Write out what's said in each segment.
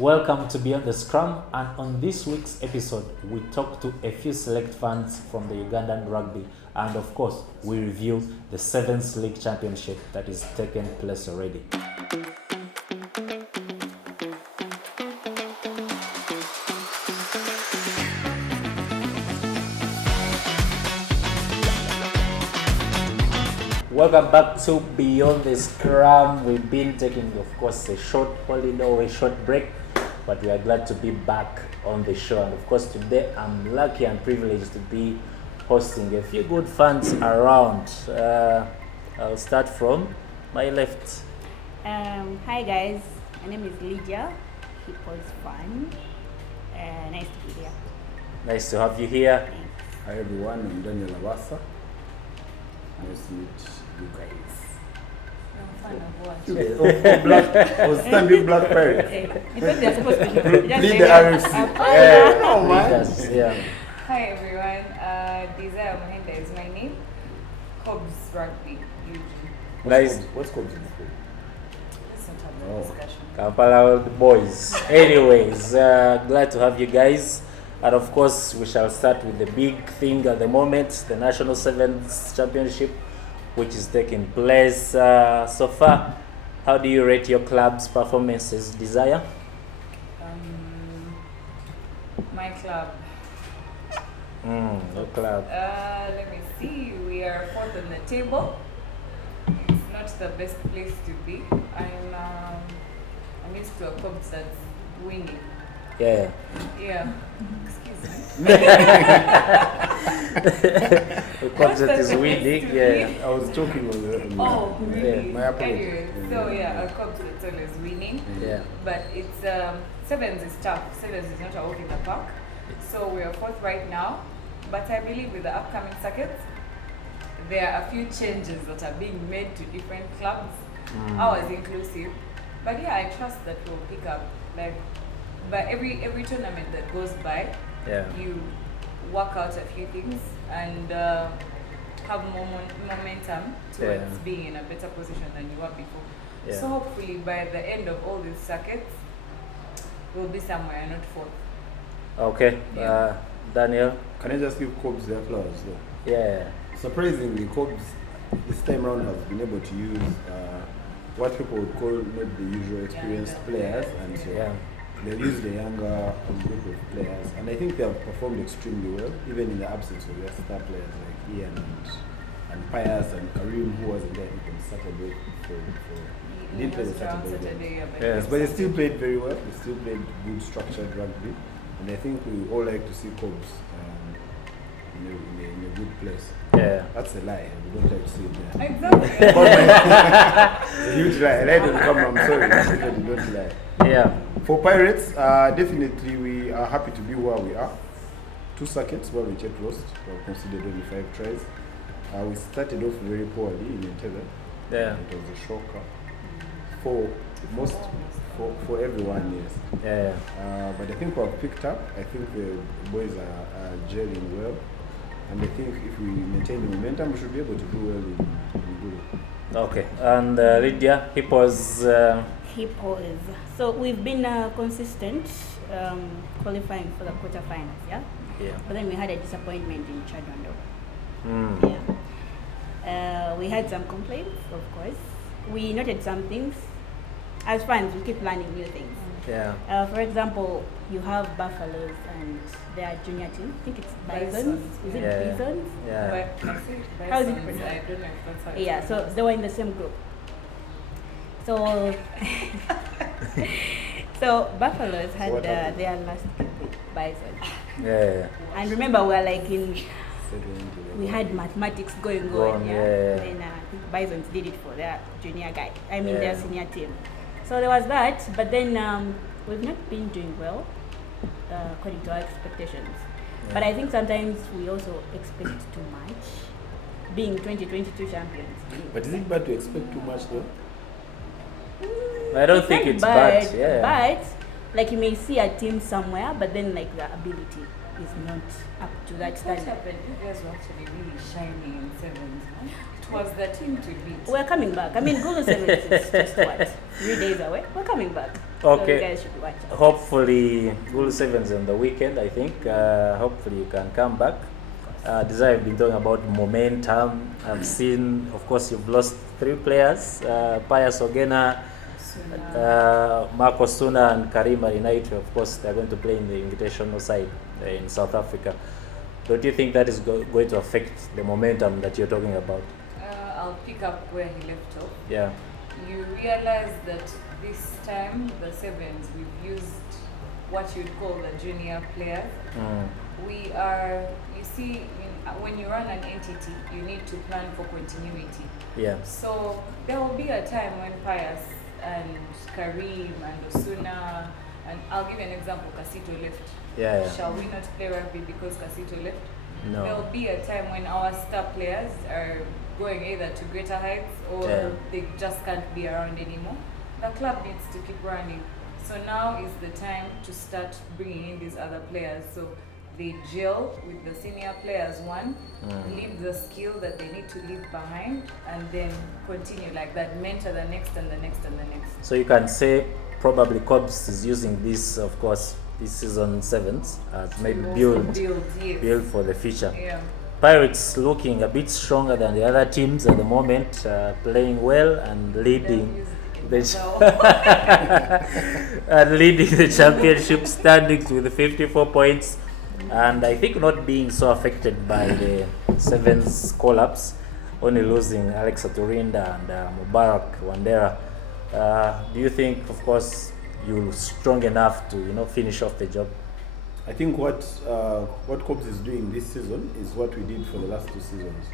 Welcome to Beyond the Scrum, and on this week's episode, we talk to a few select fans from the Ugandan Rugby, and of course, we review the 7th League Championship that is taken place already. Welcome back to Beyond the Scrum. We've been taking, of course, a short holiday or a short break, but we are glad to be back on the show. And of course, today I'm lucky and privileged to be hosting a few good fans around. I'll start from my left. Hi guys, my name is Lydia. Hip was fun. Nice to be here. Nice to have you here. Hi everyone, I'm Daniel Abasa. Nice to meet you guys. I'm Standing Black Pirates. You thought they're supposed to Lead the RFC. Oh man. Yeah. Hi everyone, Desire Mohenda is my name. Cobbs Rugby, Eugene. Nice. What's called in school? Let's not have a discussion. Kampala Old Boys. Anyways, glad to have you guys. And of course, we shall start with the big thing at the moment, the National Sevens Championship, which is taking place so far. How do you rate your club's performances, Desire? My club. Your club. Let me see. We are fourth on the table. It's not the best place to be. I'm used to a Cobbs that's winning. Yeah. Yeah. Excuse me. The club that is winning, yeah. I was joking on the. Oh, really? My apologies. Anyway, so yeah, a Cobbs that's always winning. Yeah. But it's sevens is tough. Sevens is not a walk in the park. So we are fourth right now. But I believe with the upcoming circuits, there are a few changes that are being made to different clubs, ours inclusive. But yeah, I trust that we'll pick up. But every tournament that goes by, Yeah. you work out a few things and have more momentum towards being in a better position than you were before. Yeah. So hopefully by the end of all these circuits, we'll be somewhere, not fourth. Okay. Yeah. Daniel? Can I just give Cobbs their flowers though? Yeah. Surprisingly, Cobbs this time round has been able to use what people would call not the usual experienced players, and so Yeah. they've used a younger group of players, and I think they have performed extremely well, even in the absence of their star players like Ian and Pius and Karim, who wasn't there on Saturday. He didn't play the Saturday game. Yeah. But they still played very well. They still played good structured rugby, and I think we all like to see Cobbs in a good place. Yeah. That's a lie. We don't like to see it there. Exactly. It's a huge lie. A lie don't come. I'm sorry. Everybody don't lie. Yeah. For Pirates, definitely we are happy to be where we are. 2 circuits where we checked lost. We were considered only 5 tries. We started off very poorly in Entebbe. Yeah. It was a shocker for everyone, yes. Yeah. But I think we've picked up. I think the boys are gelling well. And I think if we maintain the momentum, we should be able to do well in Europe. Okay. And Lydia, Hippos. Hippos. So we've been consistent qualifying for the quarterfinals, yeah? Yeah. But then we had a disappointment in Chadondo. Yeah. We had some complaints, of course. We noted some things. As fans, we keep learning new things. Yeah. For example, you have Buffaloes and their junior team. I think it's Bisons. Is it Yeah. Bisons? Yeah. How is it I pronounced? don't know if that's how it's Yeah, so pronounced. they were in the same group. So, so Buffaloes had what happened? their last game with Bison. Yeah. And remember, we were like Second, we had mathematics going Go on, on, yeah. yeah. And I think Bisons did it for their junior guy. I mean, Yeah. their senior team. So there was that, but then we've not been doing well according to our expectations. But I think sometimes we also expect too much, being 2022 champions. But is it bad to expect too much though? I don't think not it's bad. Yeah. But like you may see a team somewhere, but then like the ability is not up to that What standard. happened? You guys were actually really shining in sevens. Huh? It was the team to beat. We're coming back. I mean, Gulu Sevens is just what? 3 days away? We're coming back. So Okay. you guys should be watching. Hopefully, Gulu Sevens on the weekend, I think. Hopefully, you can come back. Desire, I've been talking about momentum. I've seen, of course, you've lost 3 players. Pius Ogena, Marco Suna, and Karim Marinaito. Of course, they're going to play in the invitational side in South Africa. Don't you think that is going to affect the momentum that you're talking about? I'll pick up where he left off. Yeah. You realize that this time, the sevens, we've used what you'd call the junior players. We are, you see, when you run an entity, you need to plan for continuity. Yeah. So there will be a time when Pius and Karim and Osuna, and I'll give you an example, Casito left. Yeah. Shall we not play rugby because Casito left? There No. will be a time when our star players are going either to greater heights or Yeah. they just can't be around anymore. The club needs to keep running. So now is the time to start bringing in these other players. So they gel with the senior players, leave the skill that they need to leave behind, and then continue like that, mentor the next and the next and the next. So you can say probably Cobbs is using this, of course, this season sevens as maybe To also build yes. for the future. Yeah. Pirates looking a bit stronger than the other teams at the moment, playing well and leading and leading the championship standings with 54 points, and I think not being so affected by the sevens collapse, only losing Alex Aturinda and Mubarak Wandera. Do you think, of course, you're strong enough to finish off the job? I think what Cobbs is doing this season is what we did for the last 2 seasons.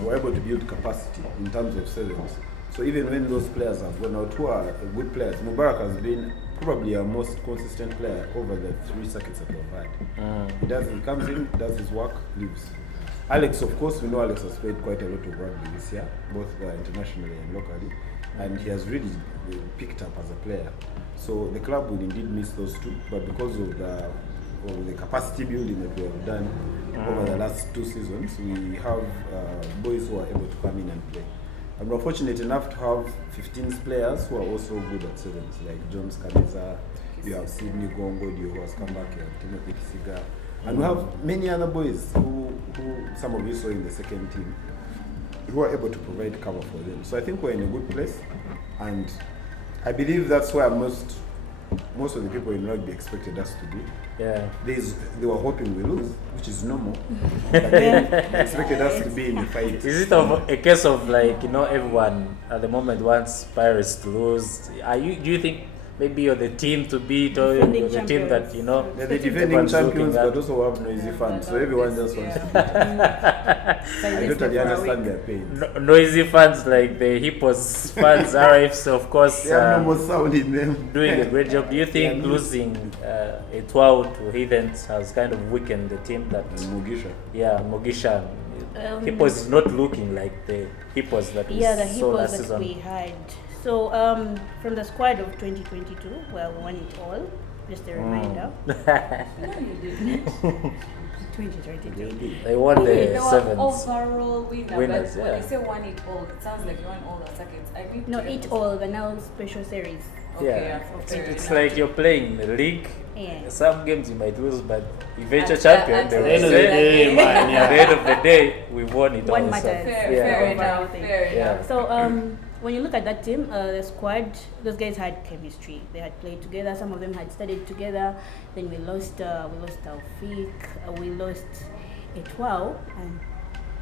We were able to build capacity in terms of sevens. So even when those players have gone out, who are good players, Mubarak has been probably our most consistent player over the 3 circuits that we've had. He comes in, does his work, leaves. Alex, of course, we know Alex has played quite a lot of rugby this year, both internationally and locally, and he has really picked up as a player. So the club will indeed miss those 2, but because of the capacity building that we have done over the last 2 seasons, we have boys who are able to come in and play. And we're fortunate enough to have 15 players who are also good at sevens, like Jones Kamiza, you have Sidney Gongo, who has come back, you have Timothy Kisiga, and we have many other boys who some of you saw in the second team, who are able to provide cover for them. So I think we're in a good place, and I believe that's where most of the people in rugby expected us to be. Yeah. They were hoping we lose, which is normal. But then they expected us to be in the fight. Is it a case of everyone at the moment wants Pirates to lose? Do you think maybe you're the team to beat, or you're the team that They're the defending everyone's champions, looking at? but also have noisy fans. So everyone just wants to beat. I totally understand their pain. Noisy fans like the Hippos fans, RFs, of course, They have no more sound in them. doing a great job. Do you think losing Etwao to Heathens has kind of weakened the team that? And Mugisha. Yeah, Mogisha. Hippos is not looking like the Hippos that we Yeah, the saw Hippos last that season. we had. So from the squad of 2022, well, we won it all. Just a reminder. No, you didn't. 2022. They won the They were sevens. overall Winners, but when yeah. you say won it all, it sounds like you won all the circuits. I need No, to it all, the Nile Special Series. Okay, Yeah, fair it's enough. like you're playing the league. Yeah. Some games you might lose, but eventual At champion. the They end will of the say, day, man, at the end of the day, we won it One all. So, matters. Fair, yeah. fair Overall enough, thing. fair Yeah. enough. So when you look at that team, the squad, those guys had chemistry. They had played together. Some of them had studied together. Then we lost Taufik, we lost Etwao and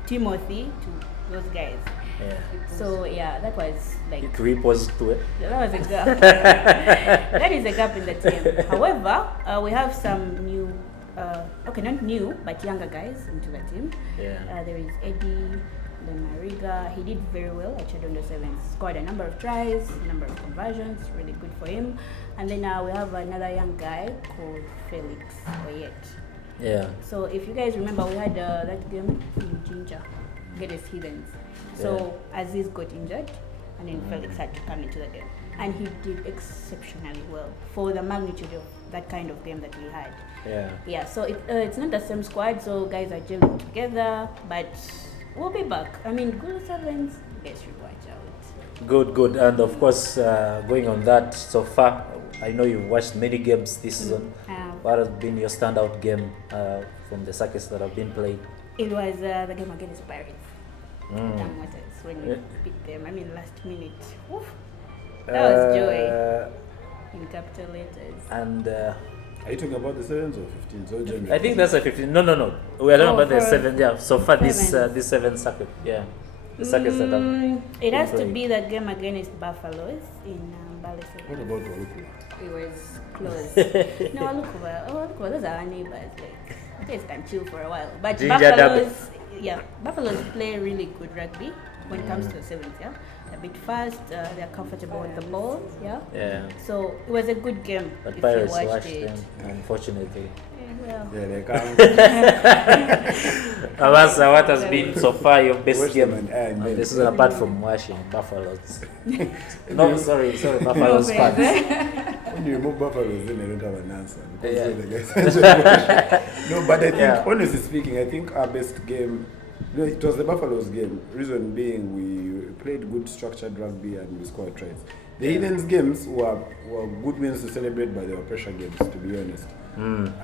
Timothy to those guys. Yeah. So yeah, that was like It repos to it. that was a gap. That is a gap in the team. However, we have some new, not new, but younger guys into the team. Yeah. There is Eddie, then Mariga. He did very well at Chadondo Sevens. Scored a number of tries, a number of conversions. Really good for him. And then we have another young guy called Felix Oyet. Yeah. So if you guys remember, we had that game in Ginger, Geddes Heathens. So Aziz got injured, and then Felix had to come into the game, and he did exceptionally well for the magnitude of that kind of game that we had. Yeah. So it's not the same squad, so guys are gelling together, but we'll be back. I mean, good sevens, guys should watch out. Good. And of course, going on that, so far, I know you've watched many games this season. What has been your standout game from the circuits that have been played? It was the game against Pirates. When we beat them, I mean, last minute. Oof. That was joy in capital letters. And Are you talking about the 7s or 15s? Or generally? I think that's a 15. No. We are talking about the for 7. Yeah. So far, this sevens. 7 circuit. Yeah. The circuits that have. It has to playing. be the game against Buffaloes in Bale What about Walukula? It was close. No, Walukuva, those are our neighbors. Like, you guys can chill for a while. But Ginger Buffaloes play really good rugby when it comes to the sevens. Yeah, they're a bit fast. They're comfortable with the ball. Yeah. So it was a good game. But if Pirates you watched watched it. them, unfortunately. Well, Yeah, they come. Avasa, what has been so far your best Watch game them and of men. the season apart from watching Buffaloes? No, sorry, Buffaloes No fans. When you remove Buffaloes, then I don't have an answer. Because Yeah. the guys no, but I think, Yeah. honestly speaking, I think our best game, it was the Buffaloes game. Reason being, we played good structured rugby and we scored tries. The Heathens games were good wins to celebrate, but they were pressure games, to be honest.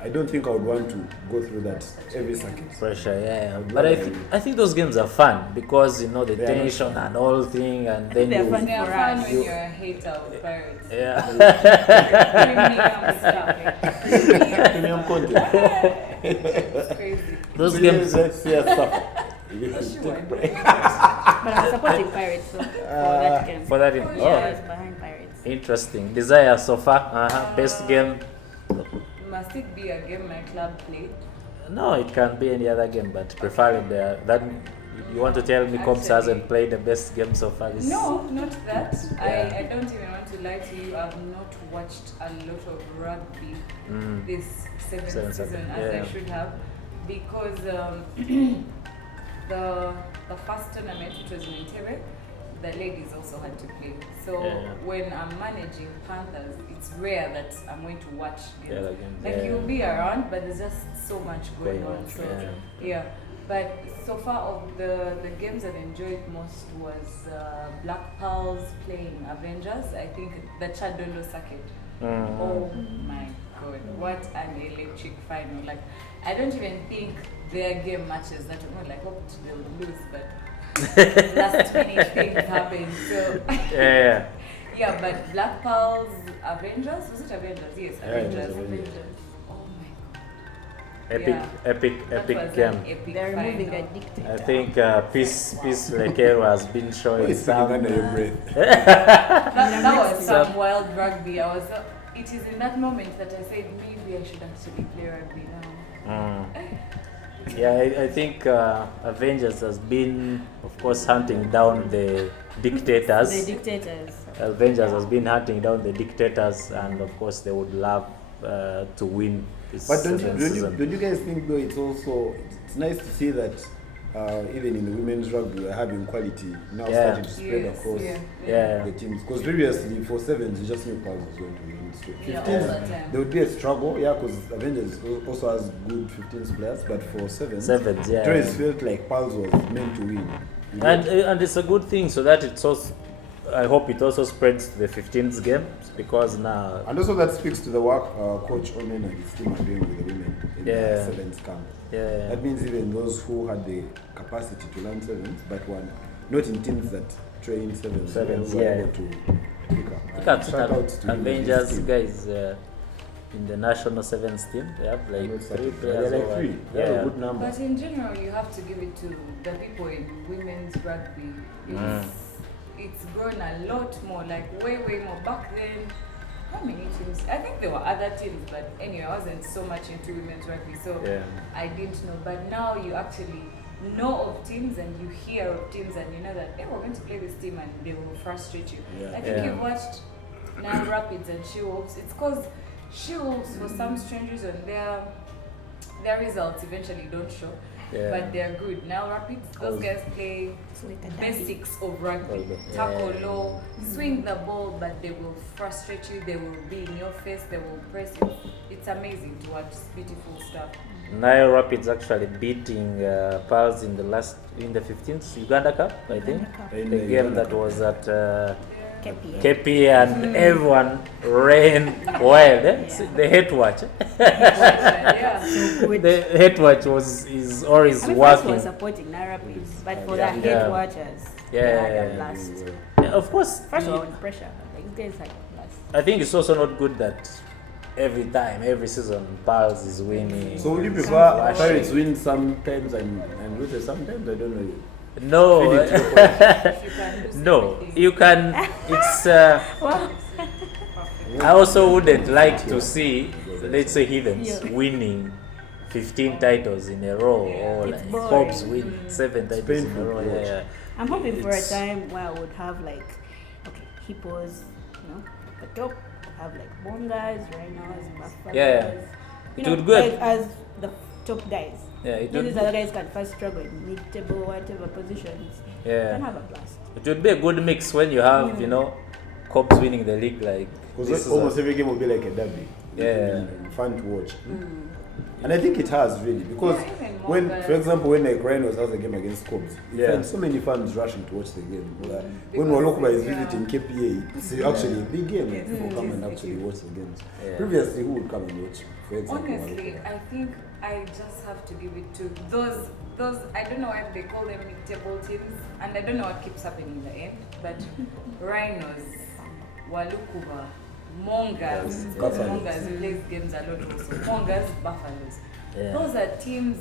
I don't think I would want to go through that every circuit. Pressure, yeah. But I think those games are fun because the They are tension and all thing, and then they're you, fun. They are For fun us. when you're a hater of Pirates. yeah. Premium content. It's crazy. Those games. Let's see us suffer. But I'm supporting Pirates so, for that game. For that, I was behind Pirates. interesting. Desire so far, best game. Must it be a game my club played? No, it can be any other game, but preferably that. You want to tell me Combs hasn't played the best game so far this? No, not that. Yeah. I don't even want to lie to you. I've not watched a lot of rugby this seventh Seven, season as yeah. I should have, because the first tournament, which was in Entebbe, the ladies also had to play. So Yeah. when I'm managing Panthers, it's rare that I'm going to watch games. Yeah, like games, Like yeah. you'll be around, but there's just so much going on. So yeah. But so far of the games I've enjoyed most was Black Pearls playing Avengers. I think the Chadondo circuit. Oh my god, what an electric final. Like, I don't even think their game matches that are not like, oh, they'll lose, but last minute things happen. So Yeah. yeah, but Black Pearls Avengers, was it Avengers? Yes, Avengers. Avengers. Oh my god. Epic, Yeah. That epic was game. an epic They're removing final. a dictator. I think Peace Lekero has been Who showing is speaking some. under your breath? That was some wild rugby. It is in that moment that I said maybe I should actually play rugby now. Yeah, I think Avengers has been, of course, hunting down the dictators. The dictators. Avengers has been hunting down the dictators, and of course, they would love to win this But season. don't you guys think though it's nice to see that even in the women's rugby we're having quality now starting to spread across Yeah. the teams? Because previously for sevens you just knew Pals was going to win straight. Yeah, 15s, all the time. there would be a struggle, because Avengers also has good 15s players, but for sevens, Yeah. it always felt like Pals was meant to win. You know? And it's a good thing, so that it's also, I hope it also spreads to the 15th games, because now And also that speaks to the work Coach Omen and his team are doing with the women in the Yeah. sevens camp. yeah, That means even those who had the capacity to learn sevens but were not in teams that train sevens, Sevens, were yeah. able to pick up. look at Shout out to Avengers this team. guys in the national sevens team. They have like It's 3 like- players. they're like over. three. They have a good number. But in general, you have to give it to the people in women's rugby. It's grown a lot more, like way more. Back then, how many teams? I think there were other teams, but anyway, I wasn't so much into women's rugby, so Yeah. I didn't know. But now you actually know of teams and you hear of teams and you know that, hey, we're going to play this team and they will frustrate you. Yeah. I think Yeah. you've watched Nile Rapids and She-Wolves. It's because She-Wolves, for some strange reason, their results eventually don't show. Yeah. but they're good. Nile Rapids, those guys play basics of rugby. Tackle low, swing the ball, but they will frustrate you. They will be in your face. They will press you. It's amazing to watch. It's beautiful stuff. Nile Rapids actually beating Pals in the 15th Uganda Cup, I think. In The the game Uganda that Cup. was at KPA. KP and everyone ran wild. The head watch. Yeah. The head watch is always I mean, working. was supporting Nile Rapids, but for Yeah. the Yeah. head watchers, Yeah, they had yeah, a yeah. blast. Yeah, of course. First of all, pressure. Like, you guys had a blast. I think it's also not good that every season Pals is winning. So would you It's prefer washing. Pirates win sometimes and lose sometimes? I don't know. No, Feed it to your If you can do no. something. You can. It's. Well, I also wouldn't like to see, let's say, Heathens winning 15 titles in a row, or It's like boring. Hobbs win 7 titles in a painful row. to watch. Yeah. I'm hoping for a It's- time where I would have like, okay, hippos, the top, have like bongas, rhinos, buffaloes. Yeah. You It know, would good. like as the top guys. Yeah, it Then would, these other guys can first struggle in mid-table, whatever positions. You can yeah. have a blast. It would be a good mix when you have, Cobbs winning the league like this Because season. almost every game will be like a derby. Yeah. Fun to watch. And I think it has really, because Yeah, even more when, guys. for example, when like Rhinos has a game against Cobs, you Yeah. find so many fans rushing to watch the game. When Walokuba is Yeah. visiting KPA, it's actually a big game. Like, Yes, people it come is, and it actually is. watch the games. Yeah. Previously, who would come and watch? For example, Honestly, Walokuba? I think I just have to give it to those I don't know why they call them mid-table teams, and I don't know what keeps happening in the end, but Rhinos, Walukuba, Mongas, Yes, because Buffaloes. Mongas plays games a lot also. Mongas, Buffaloes. Yeah. Those are teams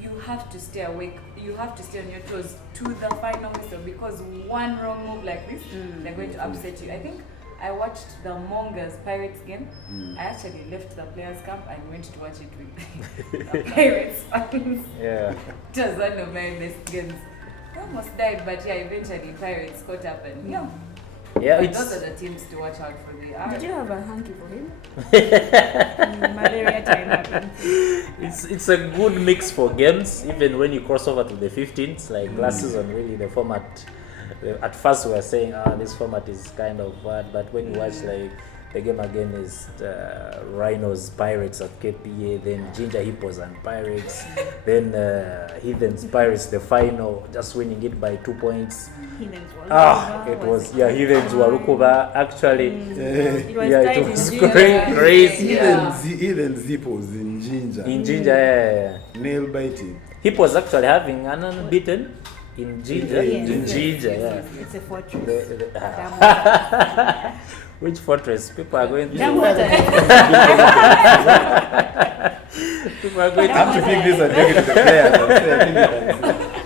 you have to stay awake, you have to stay on your toes to the final whistle, because one wrong move like this, they're going to upset you. I think I watched the Mongas Pirates game. I actually left the players' camp and went to watch it with the Pirates fans. Yeah. It was one of my best games. I almost died, but yeah, eventually Pirates caught up and yeah. Yeah, But it's those are the teams to watch out for. Did you have a hanky for him? Malaria time happened. it's a good mix for games, even when you cross over to the 15th. Like last season, really the format. At first, we were saying, this format is kind of bad, but when you watch like the game against Rhinos Pirates at KPA, then Ginger Hippos and Pirates, then Heathens Pirates, the final, just winning it by 2 points. Heathens It was Heathens Walukuba actually. It was Yeah, tight it in was June. crazy. Yeah. Even Zippos in Ginger. In Ginger, yeah. Nail biting. Hippos actually having an unbeaten in Ginger. Yes, In yes, Ginger, yes, yeah. It's a fortress. The- Which fortress? People are going to. Damn water. People are going I have to to. pick this and take it to the players and say, I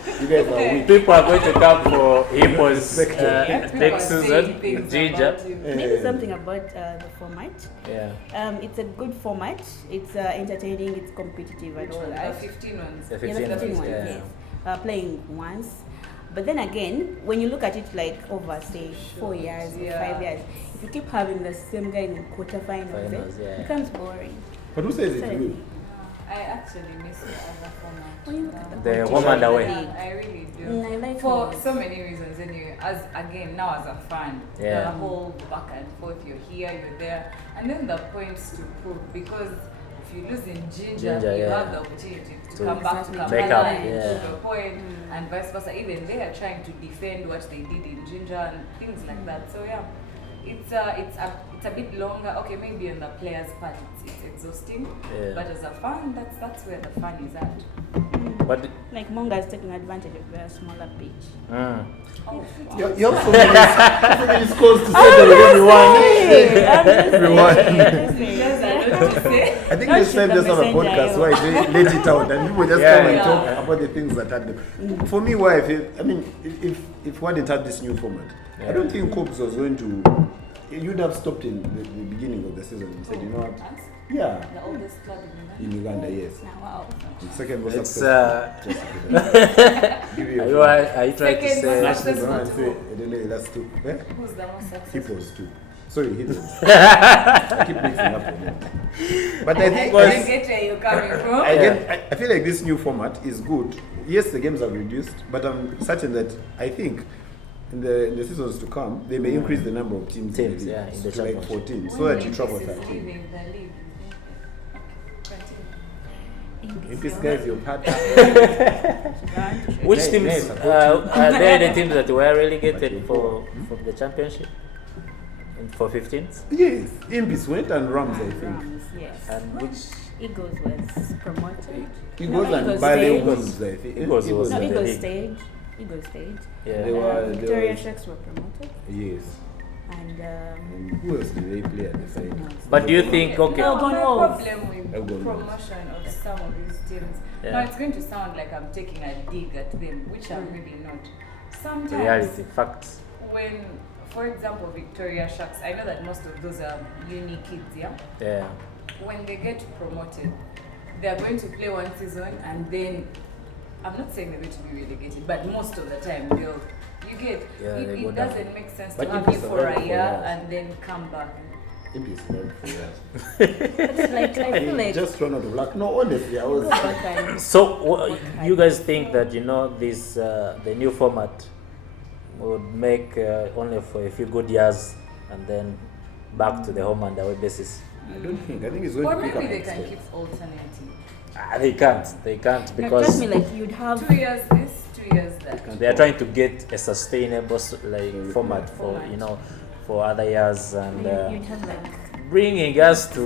think you guys are weak. People are going to come for Hippos Respect next People are season saying in things Ginger. about you. Maybe something about the format. Yeah. It's a good format. It's entertaining. It's competitive and Which all one? that. The 15 ones. The Yeah, 15 the 15 ones, ones, yeah. yes. Playing once. But then again, when you look at it like over, say, 4 years or Yeah. 5 years, if you keep having the same guys in quarterfinals, Finals, it yeah. becomes boring. But who says it's Sorry. good? I actually miss the other format. When you look at The competition home and away. league, I really do. I like For it. so many reasons anyway. As again now as a fan, Yeah. the whole back and forth, you're here, you're there, and then the points to prove, because if you lose in Ginger, Ginger, you yeah. have the opportunity to To come back to Exactly. Make up, Kampala and yeah. prove a point, and vice versa. Even they are trying to defend what they did in Ginger and things like that. So yeah, it's a bit longer. Okay, maybe on the players' part it's exhausting, Yeah. but as a fan, that's where the fun is at. But Like Monga is taking advantage of a smaller pitch. mm, Oh, You have so many scores to settle with everyone. I think this time just have a podcast where I let it out and people just Yeah, come and yeah. talk about the things that had them. For me, why I feel, I mean, if one didn't have this new format, I don't think Cobs was going to. You'd have stopped in the beginning of the season and said, you know what? Us? Yeah, The oldest club in in Uganda, yes. Wow. The second was it's successful. Give you are you trying to Second say? one. Last two. Last two. Eh? Who's the most successful? Hippos too. Sorry, hidden. I keep mixing up the names. But I think I get where you're coming from. I feel like this new format is good. Yes, the games have reduced, but I'm certain that I think in the seasons to come, they may increase the number of teams in the league in the to like championship. 14, so that you travel This is 13. leaving the league. If this guy's your partner, Which Guys, teams guys, support are there the teams that were relegated from the championship for 15th? yes, Impis went and Rams, I think. Rams, yes. And which Eagles was promoted. Eagles and Eagles Bale stayed. Wolves, I think. Eagles was No, in the Eagles league. stayed. Eagles stayed. Yeah. They were- Victoria there was- Sharks were promoted. Yes. And And who else did they play at the final? But do you think, okay, No, Elgon my Wolves. problem with Elgon Wolves. promotion of some of these teams. Yeah. Now it's going to sound like I'm taking a dig at them, which I'm really not. Sometimes reality, facts? when, for example, Victoria Sharks, I know that most of those are uni kids, yeah? Yeah. When they get promoted, they are going to play one season and then, I'm not saying they're going to be relegated, but most of the time they'll, you get, Yeah, they go it down. doesn't make sense But to have if you it's for already a for year years. and then come back. Impis went for years. It's like I feel like Just run out of luck. No, honestly, I was. okay. So you guys think that this the new format would make only for a few good years and then back to the home and away basis? I don't think. I think it's going Or to pick maybe up they next can year. keep alternating. They can't. They can't Like, because trust me, like you'd have 2 years this, 2 years that. they are trying to get a sustainable format for Format. for other years and you'd have like bringing us to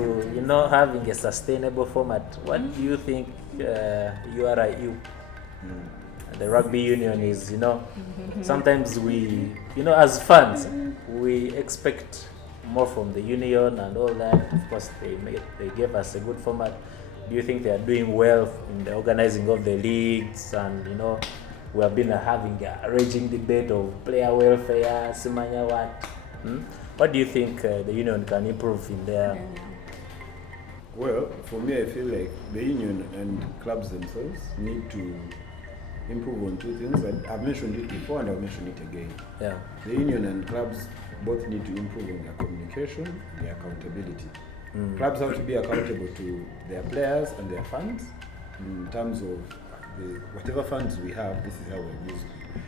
having a sustainable format. What do you think URIU, the rugby union is? Sometimes we as fans we expect more from the union and all that. Of course, they gave us a good format. Do you think they are doing well in the organizing of the leagues? And we have been having a raging debate of player welfare, Simanya what? What do you think the union can improve in their? Well, for me, I feel like the union and clubs themselves need to improve on two things. And I've mentioned it before and I'll mention it again. Yeah. The union and clubs both need to improve on their communication, their accountability. Clubs have to be accountable to their players and their fans in terms of whatever funds we have, this is how we're using it.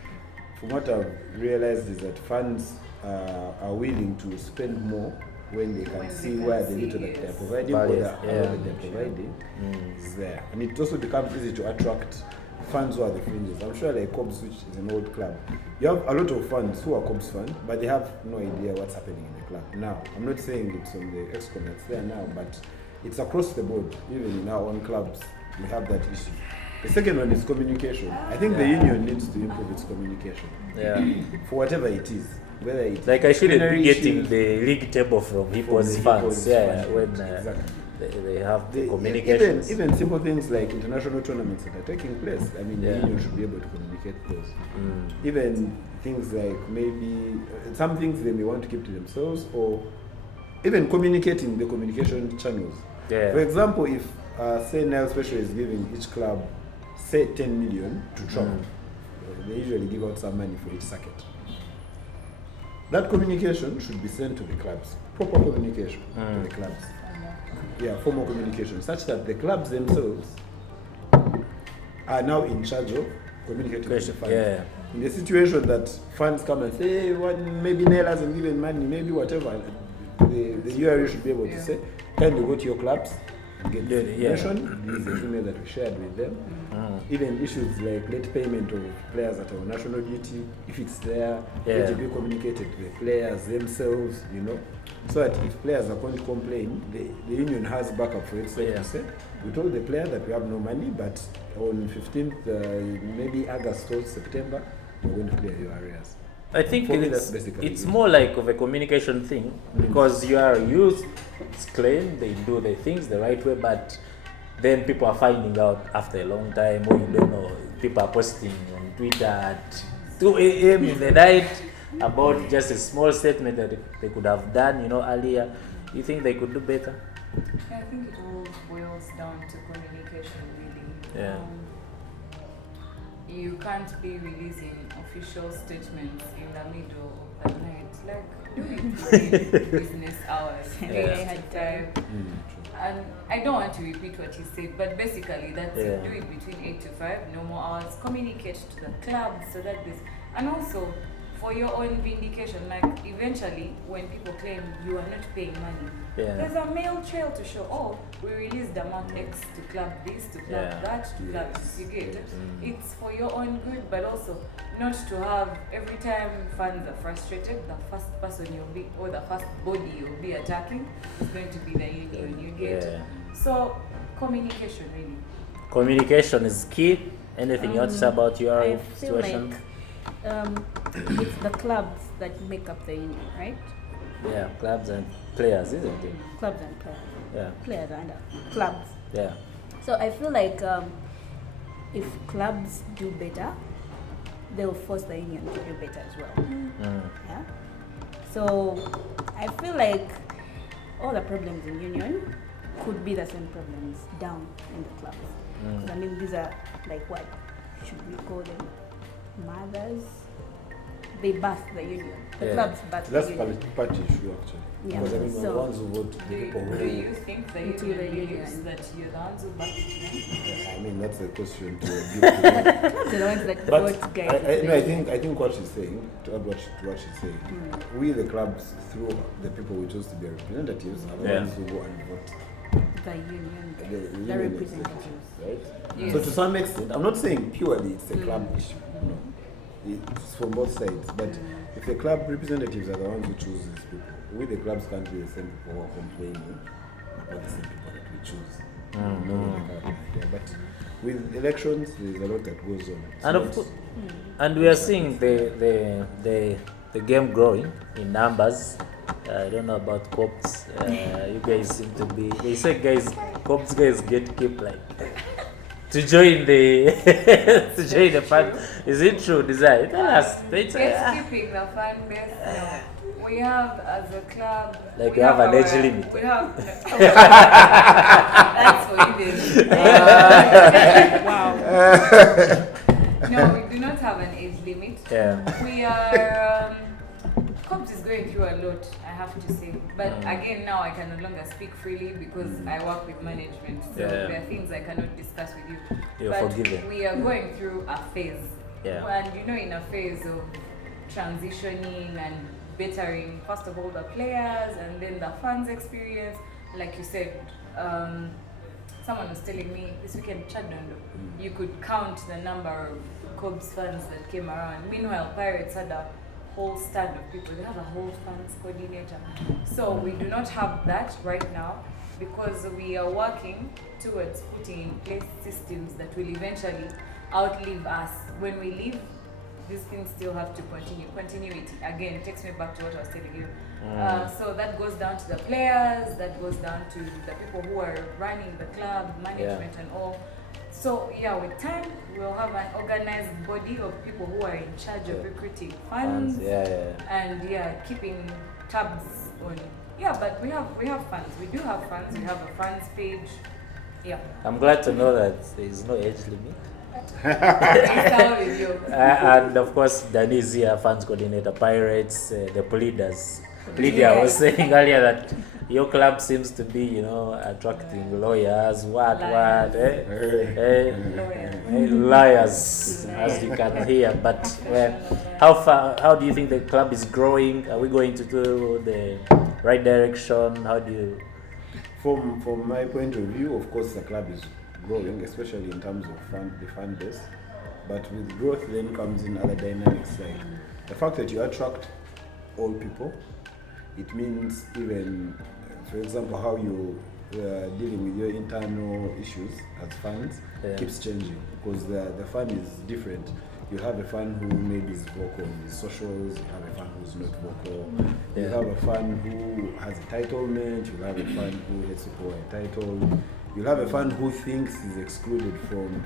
From what I've realized is that fans are willing to spend more when they can When they see can where the see, little that they're yes. providing or Values, the amount that they're providing is there. And it also becomes easy to attract fans who are the fringes. I'm sure like Cobs, which is an old club, you have a lot of fans who are Cobs fans, but they have no idea what's happening in the club. Now, I'm not saying it's on the ExCom that's there now, but it's across the board. Even in our own clubs, we have that issue. The second one is communication. I think the union needs to improve its communication. Yeah. For whatever it is. Whether it's Like I shouldn't be disciplinary getting issues, the league table from from Hippo's the fans. Hippo's Yeah, fans. when Exactly. they have the Even, communications. even simple things like international tournaments that are taking place, I mean, Yeah. the union should be able to communicate those. Even things like maybe some things they may want to keep to themselves, or even communicating the communication channels. Yeah. For example, if say Nile Special is giving each club say 10 million to travel, they usually give out some money for each circuit. That communication should be sent to the clubs. Proper communication to the clubs. Yeah, formal communication, such that the clubs themselves are now in charge of communicating with the fans. Yeah. In the situation that fans come and say, hey, maybe Nail hasn't given money, maybe whatever, the URU should be able to say, can you go to your clubs and get this information? This is the email that we shared with them. Even issues like late payment of players that are on national duty, if it's there, let it be communicated to the players themselves, so that if players are going to complain, the union has backup for itself to say, we told the player that we have no money, but on 15th, maybe August or September, we're going to clear your areas. I think For me, that's basically it's it. more like of a communication thing because URUs claim they do the things the right way, but then people are finding out after a long time, or you don't know, people are posting on Twitter at 2 a.m. in the night about just a small statement that they could have done, earlier. You think they could do better? I think it all boils down to communication, really. Yeah. You can't be releasing official statements in the middle of at night. Like, do it within business hours. Yeah. 8 I to had 5. And I don't want to repeat what you said, but basically that's it. Do it between 8 to 5, no more hours. Communicate to the club so that this, and also for your own vindication, like eventually when people claim you are not paying money, there's a mail trail to show, oh, we released amount X to club this, to club that, to club this. You get it? It's for your own good, but also not to have every time fans are frustrated, the first person you'll be, or the first body you'll be attacking is going to be the union. You get it? So communication, really. Communication is key. Anything you want to say about your I feel situation? like it's the clubs that make up the union, right? Yeah, clubs and players, isn't it? Clubs and players. Yeah. Players are under clubs. Yeah. So I feel like if clubs do better, they'll force the union to do better as well. Yeah. So I feel like all the problems in union could be the same problems down in the clubs. 'Cause I mean, these are like, what should we call them? Mothers. They birth the union. The clubs birth That's the union. party issue actually. Yeah. Because I mean, the So- ones who vote, the people Do who. you think the Into union the believes union. that you're the ones who backed them? I mean, that's a question to give to them. So the ones that But vote guys. no, I think what she's saying, to add what she's saying, we the clubs, through the people we choose to be our representatives, are the ones who go and vote. the union, The the union representatives. Right? Yes. So to some extent, I'm not saying purely it's a club issue. No, it's from both sides. But if the club representatives are the ones who choose these people, we the clubs can't be the same people who are complaining about the same people that we choose. Yeah, but with elections, there's a lot that goes on. It's And not- of course, and we are seeing the game growing in numbers. I don't know about cops. You guys seem to be. They say cops guys get keep like to join the to join the fun. Is it true? Desire? Tell us. Keeping the fan base. No. We have as a club. Like we have an age our- limit. We have. That's for you. Wow. No, we do not have an age limit. Yeah. We are. Cops is going through a lot, I have to say. But again, now I can no longer speak freely because I work with management. So there are things I cannot discuss with you. You're but forgiven. we are going through a phase. Yeah. And you know, in a phase of transitioning and bettering, first of all, the players and then the fans' experience. Like you said, someone was telling me this weekend, Chadondo, you could count the number of Cubs fans that came around. Meanwhile, Pirates had a whole stand of people. They have a whole fans coordinator. So we do not have that right now because we are working towards putting in place systems that will eventually outlive us. When we leave, these things still have to continue. Continuity, again, takes me back to what I was telling you. So that goes down to the players, that goes down to the people who are running the club, management and all. So yeah, with time, we'll have an organized body of people who are in charge of recruiting funds and keeping tabs on. Yeah, but we have funds. We do have funds. We have a funds page. Yeah. I'm glad to know that there is no age limit. With you. And of course, Danny is here, fans coordinator, Pirates, the pleaders. Lydia was saying earlier that your club seems to be, attracting lawyers, liars, as you can hear. But how do you think the club is growing? Are we going to do the right direction? How do you? From my point of view, of course, the club is growing, especially in terms of the fan base. But with growth, then comes in other dynamics, like the fact that you attract all people. It means even, for example, how you dealing with your internal issues as fans keeps changing because the fan is different. You have a fan who maybe is vocal in his socials, you have a fan who's not vocal, you have a fan who has entitlement, you have a fan who hates people who are entitled, you have a fan who thinks he's excluded from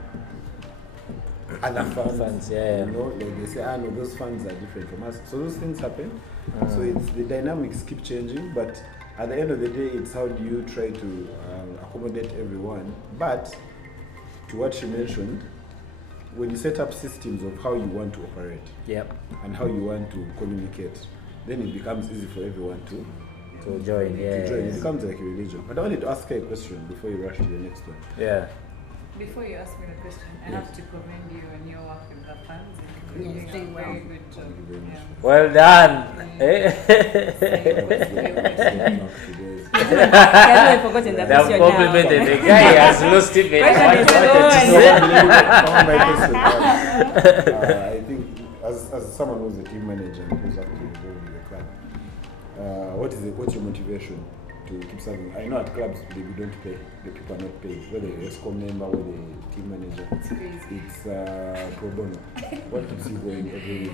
other fans. Like they say, no, those fans are different from us. So those things happen. So it's the dynamics keep changing, but at the end of the day, it's how do you try to accommodate everyone. But to what she mentioned, when you set up systems of how you want to operate and how you want to communicate, then it becomes easy for everyone to join. Yeah. to join. It becomes like a religion. But I wanted to ask her a question before you rush to your next one. Yeah. Before you ask me the question, I have to commend you on your work with the fans. You're Yes, doing doing a well. very good job. Thank you very much. Yeah. Well done. I haven't forgotten the They have question complimented now. the guy. He has lost it. Question is I think as someone who's a team manager and who's actually involved with the club, what's your motivation to keep serving? I know at clubs we don't pay, the people are not paid, whether you're a ESCOM member, whether you're a team manager. It's crazy. It's pro bono. What keeps you going every week?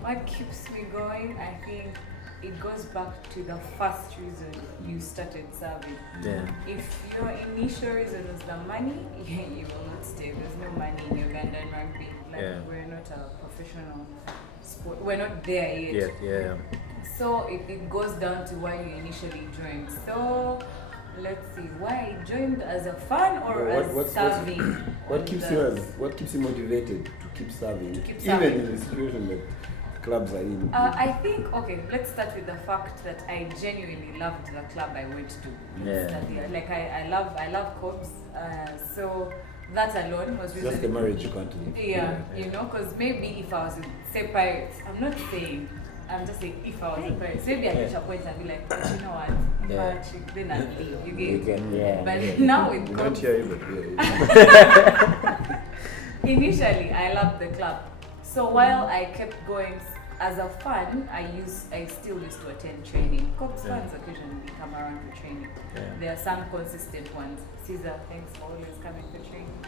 What keeps me going, I think it goes back to the first reason you started serving. Yeah. If your initial reason is the money, you will not stay. There's no money in Uganda Rugby. Like, Yeah. we're not a professional sport. We're not there yet. Yeah. So it goes down to why you initially joined. So let's see, why I joined as a fan or as serving. What keeps you motivated to keep serving? To keep Even serving. in the situation that clubs are in. I think, okay, let's start with the fact that I genuinely loved the club I went to. Yeah. Like I love Cobs, so that alone was reason. Just the marriage you can't leave. Yeah, you know, because maybe if I was in, say, Pirates, I'm just saying if I was in Pirates, maybe I'd reach a point and be like, but you know what, Yeah. then I'd leave, you You get. can, yeah. But now with We don't Cobs, hear you, but yeah. initially I loved the club. So while I kept going as a fan, I still used to attend training. Cobs Yeah. fans occasionally come around for training. Yeah. There are some consistent ones. Caesar, thanks for always coming for training.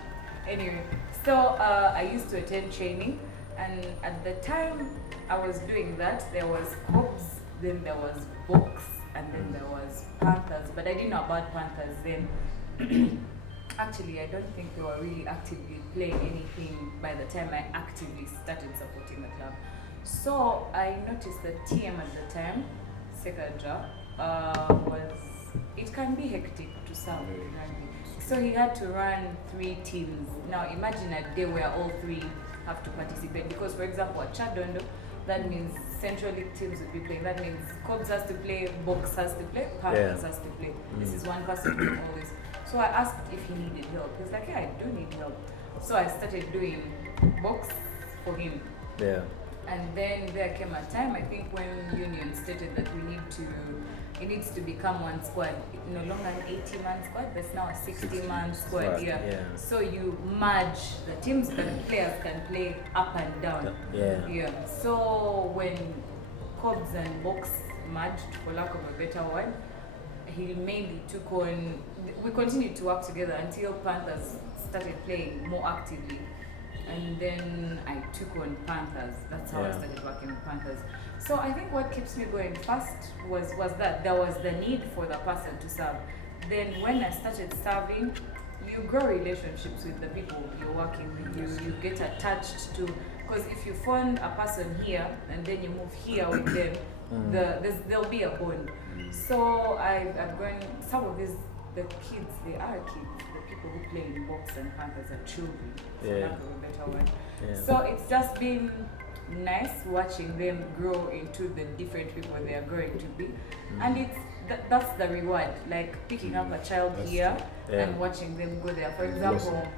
Anyway, so I used to attend training, and at the time I was doing that, there was Cobs, then there was Box, and then there was Panthers. But I didn't know about Panthers then. Actually, I don't think they were really actively playing anything by the time I actively started supporting the club. So I noticed that TM at the time, Sekaja, it can be hectic to serve in rugby. So he had to run 3 teams. Now imagine a day where all 3 have to participate. Because for example, at Chadondo, that means Central League teams will be playing. That means Cobs has to play, Box has to play, Panthers has to play. This is one person doing all this. So I asked if he needed help. He was like, yeah, I do need help. So I started doing Box for him. Yeah. And then there came a time, I think, when Union stated that it needs to become one squad. No longer an 80-man squad, there's now a 60-man squad. Yeah. So you merge the teams, but players can play up and down. Yeah. So when Cobs and Box merged, for lack of a better word, he mainly took on. We continued to work together until Panthers started playing more actively. And then I took on Panthers. That's how I started working with Panthers. So I think what keeps me going first was that there was the need for the person to serve. Then when I started serving, you grow relationships with the people you're working with. You get attached to, because if you find a person here and then you move here with them, there'll be a bond. So I've grown some of the kids, they are kids. People who play in Box and Panthers are children, for lack of a better word. So it's just been nice watching them grow into the different people they are going to be. And that's the reward, like picking up a child here and watching them go there. For example,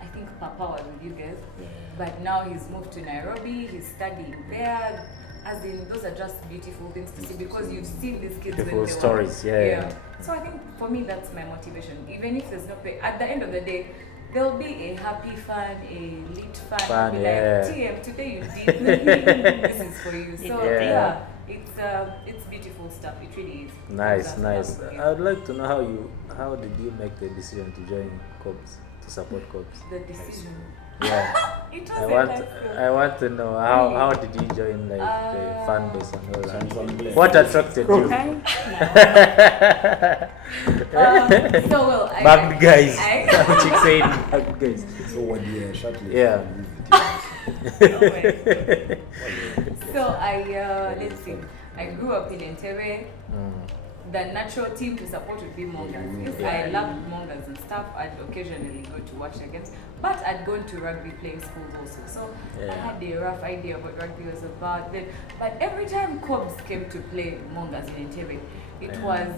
I think Papa was with you guys, but now he's moved to Nairobi, he's studying there. As in, those are just beautiful things to see because you've seen these kids Beautiful when they stories, were. So I think for me that's my motivation. Even if there's no pay, at the end of the day, there'll be a happy fan, a lit fan, be like, TM, today you did this is for you. So it's beautiful stuff. It really is. Nice. I would like to know how did you make the decision to join Cobs, to support Cobs? The decision. Yeah. It I want to know how did you join the fan base and all that? What attracted you? Bagged guys. Chick saying bagged guys. So 1 year, shortly. Yeah. So let's see. I grew up in Entebbe. the natural team to support would be Mongas. I loved Mongas and stuff. I'd occasionally go to watch the games, but I'd gone to rugby playing schools also. So I had a rough idea of what rugby was about then. But every time Cobs came to play Mongas in Entebbe, it was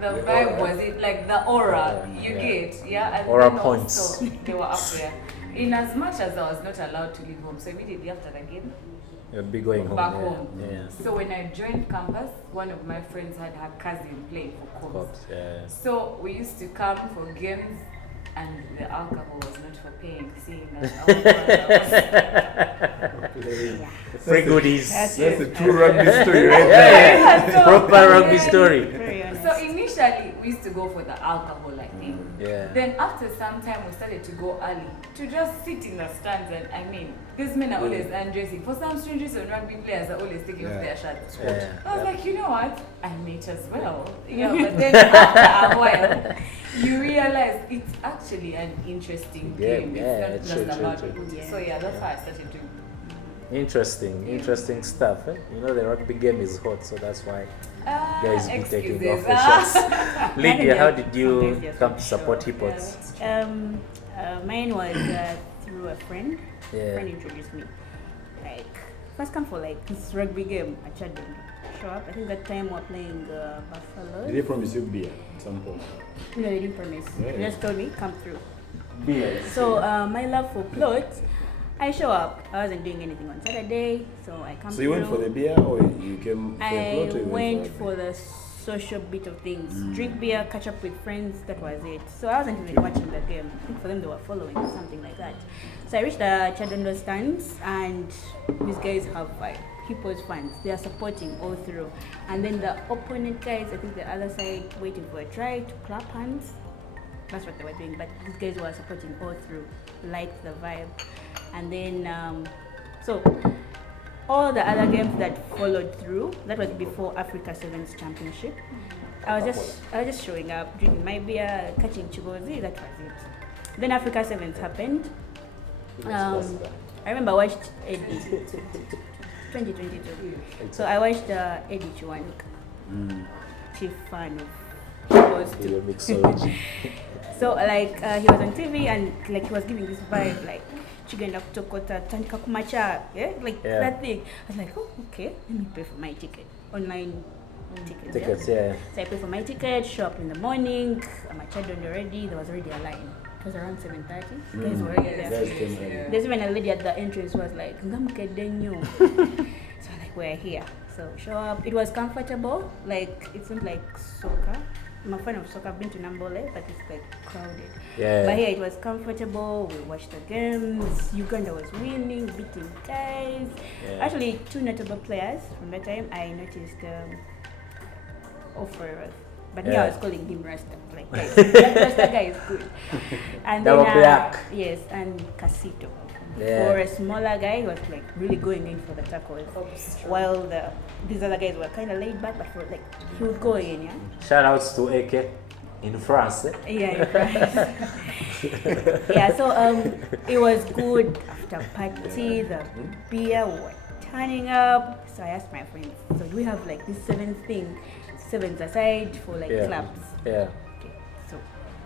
the vibe was it like the aura you get, and aura then points. also they were up there. In as much as I was not allowed to leave home, so immediately after the game, You'd be going home. back home. Yeah. So when I joined campus, one of my friends had her cousin playing for Cobs. Cops, yeah. So we used to come for games, and the alcohol was not for paying, seeing as Free goodies. That's That's it. a true rugby story right there. Yeah. Proper rugby story. Very honest. So initially we used to go for the alcohol, I think. Yeah. Then after some time we started to go early to just sit in the stands, and I mean these men are always undressing. For some strange reason, rugby players are always taking off their shirts. Yeah. I was like, you know what? I might as well. But then after a while, you realize it's actually an interesting game. It's not just about it. So that's how I started doing. Interesting stuff. You know the rugby game is hot, so that's why guys be taking off excuses. the shots. Lydia, how did you come to support Hippos? Mine was through a friend. Yeah. A friend introduced me. Like, first come for like this rugby game at Chadon. Show up. I think that time we were playing Buffalo. Did they promise you beer at some point? No, they didn't promise. Yeah. They just told me, come through. Beer. So my love for clothes, I show up. I wasn't doing anything on Saturday, so I come So you went for the beer or you came for a I plot or you went for for the social bit of things. Drink beer, catch up with friends, that was it. So I wasn't even watching the game. I think for them they were following or something like that. So I reached the Chadondo stands, and these guys have vibe. Hippos fans, they are supporting all through. And then the opponent guys, I think the other side, waiting for a try to clap hands. That's what they were doing, but these guys were supporting all through, liked the vibe. And then, so all the other games that followed through, that was before Africa Sevens Championship. I was just showing up, drinking my beer, catching chigozi, that was it. Then Africa Sevens happened. I remember I watched Eddie, 2022. So I watched Eddie Chiwanuka, chief fan of Hippos. So like he was on TV and like he was giving this vibe like chigenda kutokota tandika kumacha, that thing. I was like, oh okay, let me pay for my ticket, online tickets. Yeah. So I pay for my ticket, show up in the morning. I'm at Chadon already. There was already a line. It was around 7:30. Guys were already there. There's even a lady at the entrance who was like, "Ngamukedenyo." So like we're here. So show up. It was comfortable. Like it's not like soccer. I'm a fan of soccer. I've been to Nambole, but it's like crowded. Yeah. But here it was comfortable. We watched the games. Uganda was winning, beating guys. Yeah. Actually, two notable players from that time. I noticed Offer, but me I was calling him Rasta. Like guys, that Rasta guy is good. And Double then black. yes, and Casito. Yeah. For a smaller guy, he was like really going in for the tackles, while these other guys were kind of laid back, but for like he would go in, yeah. Shout outs to AK in France. Yeah, in France. Yeah, so it was good after party. The beer were turning up. So I asked my friends, so do we have like this sevens aside for like clubs? Yeah. Okay, so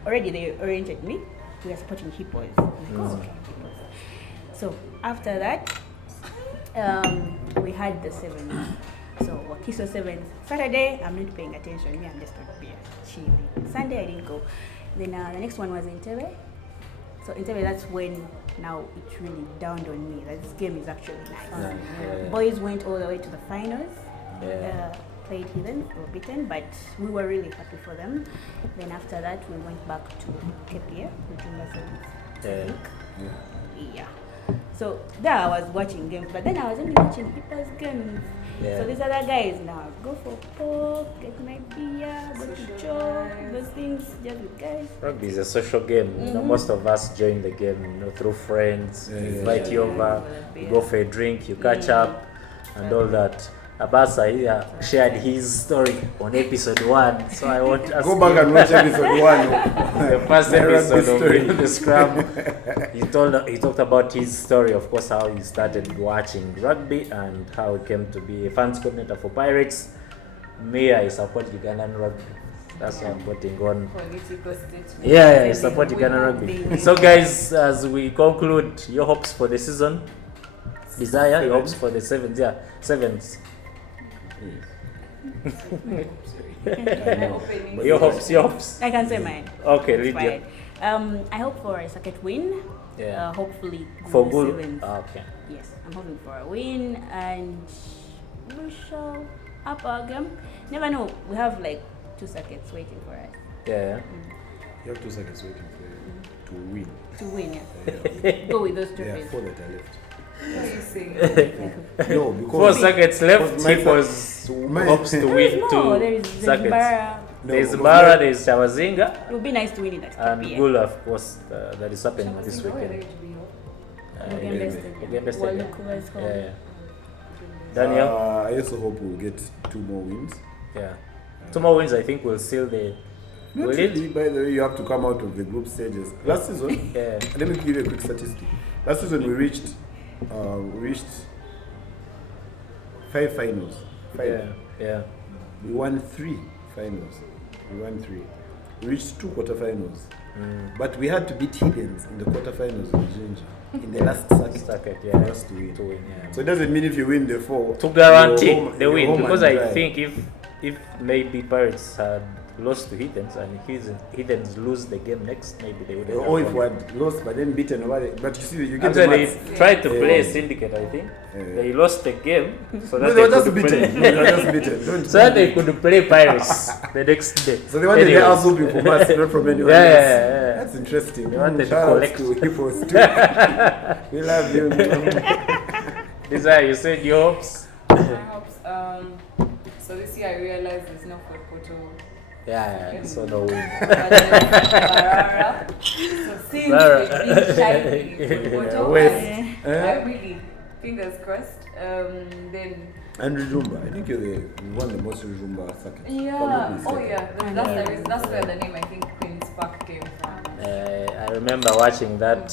already they oriented me. We are supporting Hippos. Okay, Hippos. So after that, we had the sevens. So Wakiso sevens. Saturday, I'm not paying attention. Me, I'm just not beer, chilling. Sunday, I didn't go. Then the next one was Entebbe. So Entebbe, that's when now it really dawned on me that this game is actually nice. Yeah. Boys went all the way to the finals. Yeah. Played Heathen, were beaten, but we were really happy for them. Then after that, we went back to KPA with Uganda Rugby. Yeah. So there I was watching games, but then I was only watching Hippos games. Yeah. So these other guys now go for pork, get my beer, go to chop, those things, just with guys. Rugby is a social game. You know, most of us join the game, through friends. Invite you over, you go for a drink, you catch up, and all that. Abasa here shared his story on episode 1, so I want to go back and watch episode 1. The first episode of Bring the Scrum. He talked about his story, of course, how he started watching rugby and how he came to be a fans coordinator for Pirates, Me, I support Ugandan Rugby. That's what I'm putting on. Political statement. Yeah, I Maybe support we Uganda hope Rugby. they So will. guys, as we conclude, your hopes for the season? Desire, your hopes for the sevens? Yeah, sevens. My opening Your hopes, your hopes. I can say mine. Okay, It's Lydia. fine. I hope for a circuit win. Yeah. Hopefully For goal good. sevens. Okay. Yes, I'm hoping for a win, and we shall up our game. Never know. We have like 2 circuits waiting for us Yeah. You have 2 seconds waiting for you to win. to win. Yeah. Yeah. Go with those There are trophies. 4 that are left. What are you saying? No, 4 because seconds left. because my- Tipos my- hopes to There is win more. 2 There's circuits. Bara. No, There's because Bara, my- there's Chawazinga, It would be nice to win it at and KPA. Gula, of course, that is happening this Where are they weekend. to be home? Ugembe Yeah. Stadium. Ugembe Stadium. Walukuwa is home. Yeah. Daniel? I also hope we'll get 2 more wins. Yeah. 2 more wins, I think, will seal the. Not Will it? really, by the way, you have to come out of the group stages. Last season, Yeah. let me give you a quick statistic. Last season we reached 5 finals. 5. Yeah. Yeah. We won 3 finals. We won 3. We reached 2 quarterfinals. But we had to beat Higgins in the quarterfinals in Ginger in the last circuit Circuit, for yeah. us to win. Yeah. So it doesn't mean if you win the 4 To guarantee you're home- the you're win, home because and I dry. think if maybe Pirates had lost to Heathens and Heathens lose the game next, maybe they would have Or if we won. had lost but then beaten over the, but you see you get the Actually, maths. they tried to play Yeah. Syndicate, I think. Yeah. They lost the game so that No, they were they just could beaten. play. No, they were just beaten. Don't So that they could play Pirates the next day. So they wanted Anyways. the house hoping for maths, not from anyone Yeah, else. yeah, yeah. That's interesting. They wanted to Shout outs collect. to Hippos too. We love you. Desire, you said your hopes? My hopes. So this year I realized there's no food portal. Yeah, so no win. But there's Barara. So since Bara. we've been shining in food portal, West. I really, fingers crossed. Then And Rujumba, I think you're the one of the most Rujumba circuits. yeah, oh yeah, that's the reason. That's where the name I think Queen's Park came from. I remember watching that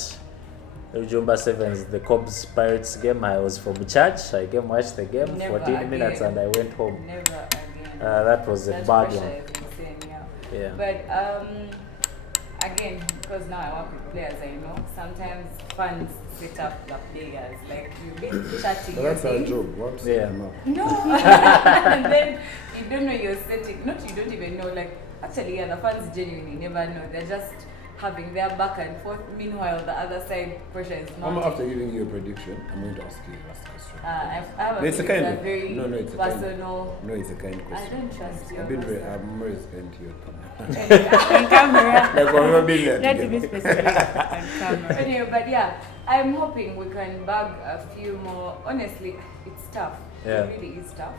Ujumba Sevens, the Cobs Pirates game. I was from church. I came watched the game, Never 14 minutes, again. and I went home. Never again. That was a That bad pressure one. is insane, yeah. Yeah. But again, because now I work with players, I know sometimes fans set up the players. Like you've been chatting. But that's your our thing. job. Once Yeah. them up. No, and then you don't know you're setting. Not you don't even know. Like actually, yeah, the fans genuinely never know. They're just having their back and forth. Meanwhile, the other side pressure is mounting. After giving you a prediction, I'm going to ask you the last question. I have No, it's a kind of very no, it's a kind. personal. No, it's a kind I question. don't trust you. I'm always kind to you. On camera. Like when we're being there Not to be together. specific. On camera. Anyway, but yeah, I'm hoping we can bag a few more. Honestly, it's tough. Yeah. It really is tough.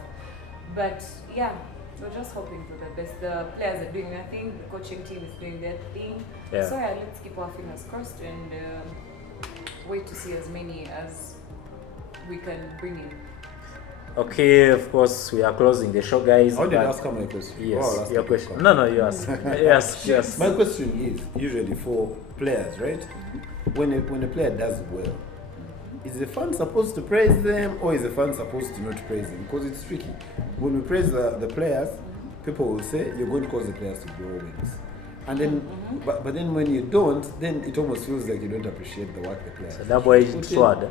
But yeah, we're just hoping for the best. The players are doing their thing. The coaching team is doing their thing. Yeah. So yeah, let's keep our fingers crossed and wait to see as many as we can bring in. Okay, of course, we are closing the show, guys. How did I but- ask my question? Yes, Oh, last your time. question. No, you ask. Yes. My question is usually for players, right? When a player does well, is the fan supposed to praise them or is the fan supposed to not praise them? Because it's tricky. When we praise the players, people will say you're going to cause the players to grow wings. And then, but then when you don't, then it almost feels like you don't appreciate the work the players. It's a double-edged sword.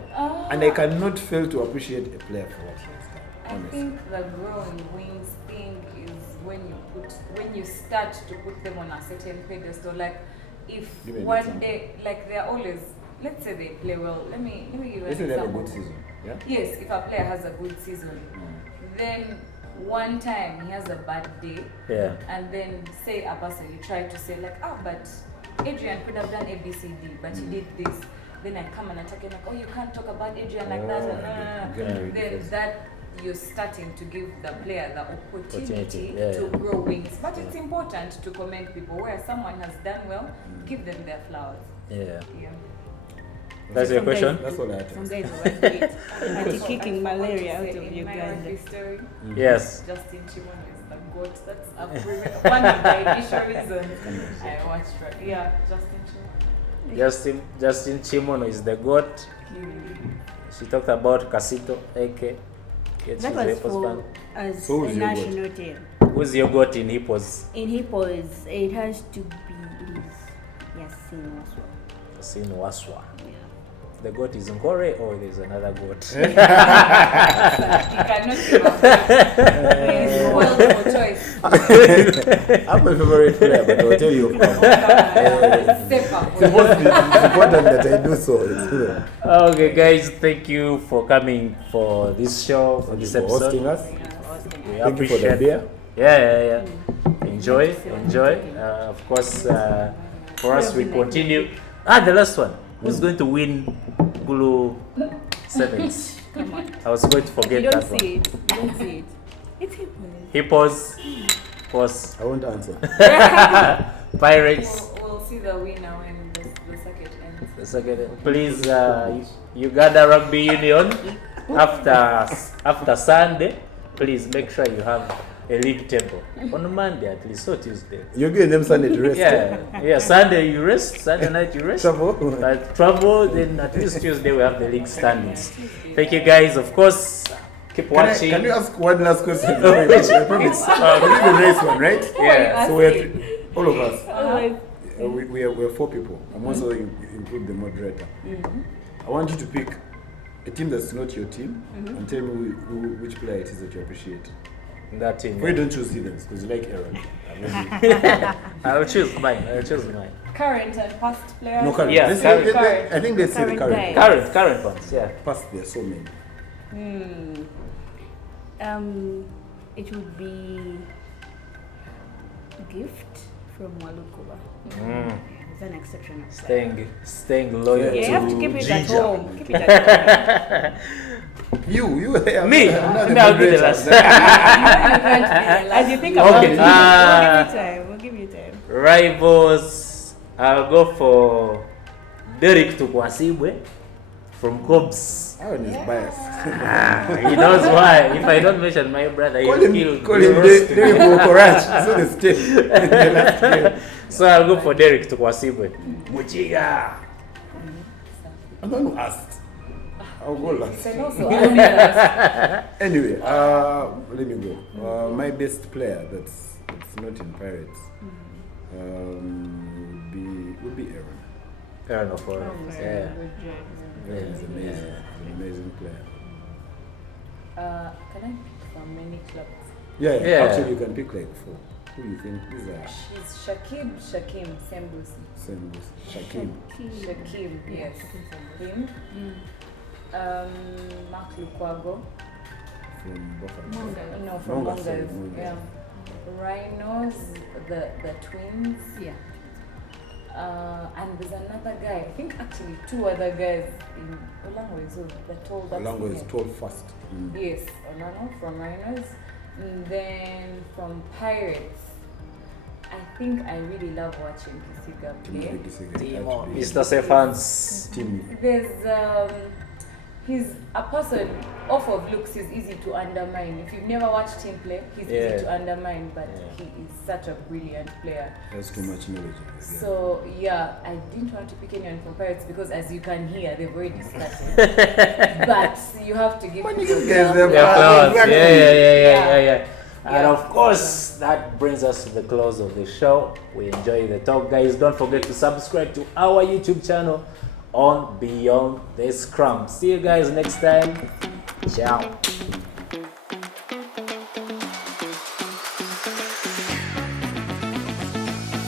And I cannot fail to appreciate a player for what he has done. I Honestly. think the growing wings thing is when you start to put them on a certain pedestal. Like if Give me an one example. day, like they're always, let's say they play well. Let me give you an Let's say they have a example. good season. Yeah. Yes, if a player has a good season, then one time he has a bad day, Yeah. and then say a person you try to say like, but Adrian could have done A, B, C, D, but he did this. Then I come and attack him like, oh, you can't talk about Adrian like that. Oh, And I get it. then that you're starting to give the player the opportunity Yeah, to yeah. grow wings. But it's important to commend people where someone has done well, give them their flowers. Yeah. Yeah. That's your Some question? guys- That's all I had to Some ask. guys were great. Anti-kicking I forgot malaria to out say, of in my Uganda. rugby story, Yes. Justin Chimon is the GOAT. That's a one of the initial reasons I watched rugby. Yeah, Justin Chimon. Justin Chimono is the GOAT. She talked about Casito, AK. Gets That his was hippos for band. as So a who's your goat? national team. Who's your goat in hippos? In hippos, it has to be Yasin Waswa. Sin Waswa. Yeah. The goat is Nkore or there's another goat? You cannot give up. He's spoiled for choice. I'm my favorite player, but I'll tell you. Step up. It's important that I do so. Okay, guys, thank you for coming for this show, for this For hosting episode. us. We Thank you for the appreciate beer. Yeah. Enjoy. Of course, for us, we continue. The last one. Who's going to win Gulu Sevens? Come on. I was going to You forget don't that one. see it. You don't see it. It's hippos. Hippos, of course, I won't answer. Pirates. We'll see the winner when the circuit ends. The second, please, Uganda Rugby Union, after Sunday, please make sure you have a league table on Monday at least, or Tuesday. You're giving them Sunday to rest. Yeah. Sunday you rest, Sunday night you rest. Trouble. Trouble, then at least Tuesday we have the league standings. Thank you guys, of course. Keep watching. Can you ask one last question? I promise. I promise. The nice one, right? Yeah. So we're all of us. We're 4 people. I'm also include the moderator. I want you to pick a team that's not your team and tell me which player it is that you appreciate. That team. Why don't choose Stevens? Because you like Aaron. I'll choose mine. Current and past players. No, current. Yeah, I think let's say the Current current. guy. Current ones, yeah. Past, there are so many. It would be Gift from Walukuba. He's an exceptional player. Staying loyal Yeah, you have to to keep it at Ginger. home. Keep it at home. You. Me? I'm not the I'll be the moderator. last. As you think about Okay, it, we'll give you time. Rivals, I'll go for Derek Tukwasibwe from Cobs. Aaron is biased. He knows why. If I don't mention my brother, Call he'll him kill Derek Okorach. So the state. So I'll go for Derek Tukwasibwe. Muchiga. I'm the one who asked. I'll go last. And also, Anyway, let me go. My best player that's not in Pirates would be Aaron. Fair enough. Yeah. Aaron is amazing. He's an amazing player. can I pick from many clubs? Yeah. Actually, you can pick like 4. Who do you think? These are She's Shakim Sembusi. same. Shakim. Shakim, yes. Him. Mark Lukwago. From Buffalo. No, from Mongas, sorry, Mongas. Mongas. Yeah. Rhinos, the twins. Yeah. And there's another guy. I think actually 2 other guys in Olango is the tall. Olango is tall fast. Yes, Olango from Rhinos. And then from Pirates, I think I really love watching Kisiga play. Mr. Stefans. There's he's a person off of looks is easy to undermine. If you've never watched him play, he's easy to undermine, but he is such a brilliant player. Has too much knowledge. So yeah, I didn't want to pick anyone from Pirates because as you can hear, they've already started. But you have to give people Yeah. And of course, that brings us to the close of the show. We enjoy the talk, guys. Don't forget to subscribe to our YouTube channel on Beyond the Scrum. See you guys next time. Ciao.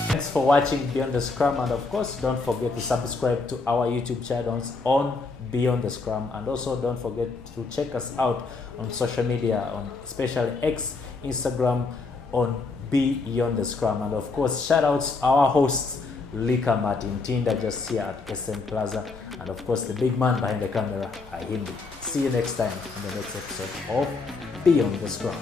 Thanks for watching Beyond the Scrum, and of course, don't forget to subscribe to our YouTube channels on Beyond the Scrum, and also don't forget to check us out on social media, on especially X, Instagram, on Beyond the Scrum, and of course, shout outs to our hosts Lika Martin Tinda just here at SM Plaza, and of course the big man behind the camera, Ahimbi. See you next time in the next episode of Beyond the Scrum.